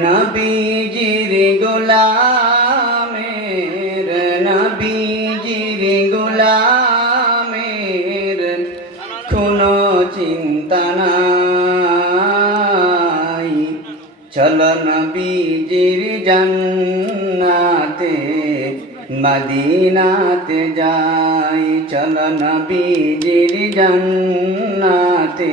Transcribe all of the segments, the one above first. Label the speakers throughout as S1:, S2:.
S1: নবীজির গোলামের নবীজির গোলামের কোনো চিন্তা চল নবীজির জান্নাতে মদিনাতে যাই। চল নবীজির জান্নাতে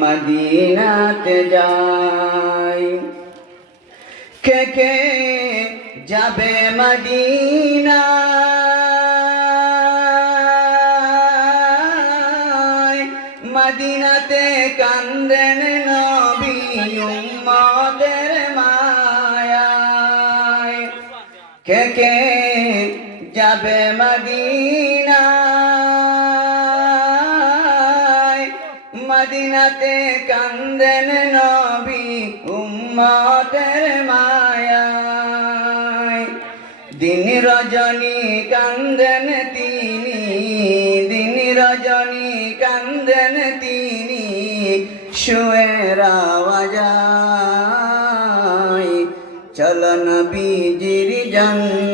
S1: মদিনাতে যাই। কে কে যাবে মদিনা মদিনাতে কান্দেন নবী উম্মতের কে কে যাবে মদিনা মদিনাতে কান্দেন নবী উম্মতের মায়ায়। দিন রজনী কান্দেন তিনি, দিন রজনী কান্দেন তিনি শুয়ের আওয়াজায় চল নবীজির জান্নাতে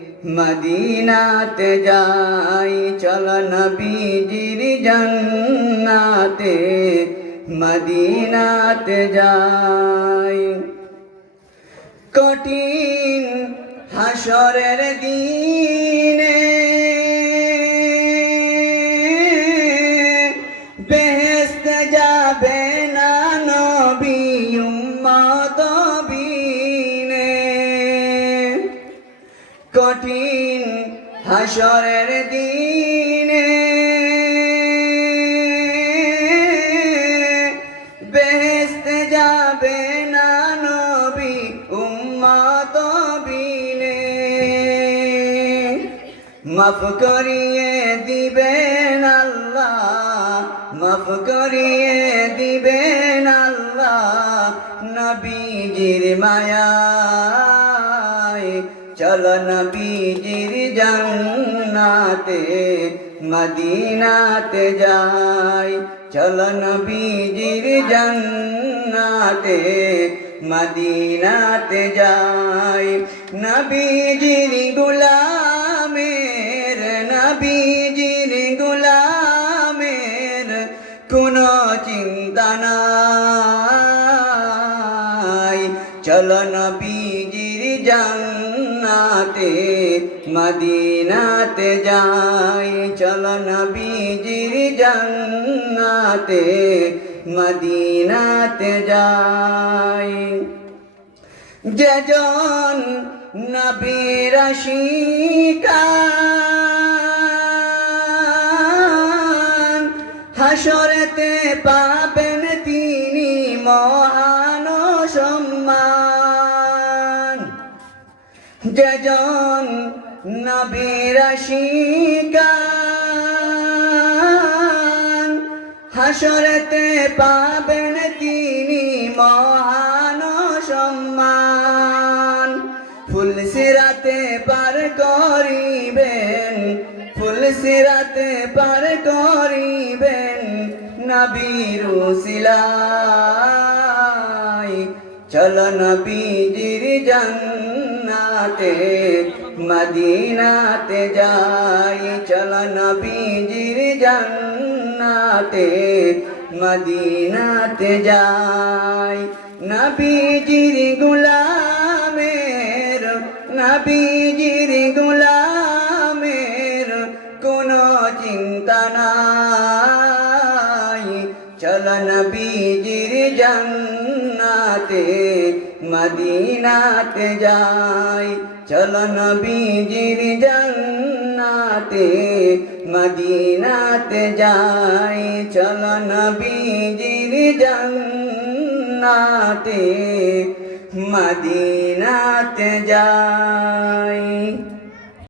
S1: মদিনাতে যাই চল নবীজির জন্নাতে। মদিনাতে যাই। কঠিন হাসরের দিনে কঠিন হাসরের দিনে। বেহেস্ত যাবে না নবী উম্মত বিনে। মাফ করিয়ে দিবেন আল্লাহ, মাফ করিয়ে দিবেন আল্লাহ নবীজির মায়ায় চল নবীজির জান্নাতে মদিনাতে যাই। চল নবীজির জান্নাতে মদিনাতে যাই। নবীজির গুলামের নবীজির গুলামের কোনো চিন্তা নাই। চল নবীজির জান্নাতে মদিনাতে যাই। চল নবীজির জান্নাতে মদিনাতে যাই। যেজন নবীর শিকার হাসরেতে পাবেন যেজন নবীর শিকার হাসরেতে পাবেন তিনি মহান সম্মান। ফুল সিরাতে পার করিবেন, ফুল সিরাতে পার করিবেন নবীর সিলাই চল নবীজির জান্নাতে মদিনাতে মদিনাতে যাই চল নবীজির জন্নাতে মদিনাতে যাই নবীজির গুলামের নবীজির মদিনাতে যাই। চল নবীজির জন্নাতে মদিনাতে যাই। চল নবীজির জন্নাতে মদিনাতে যাই।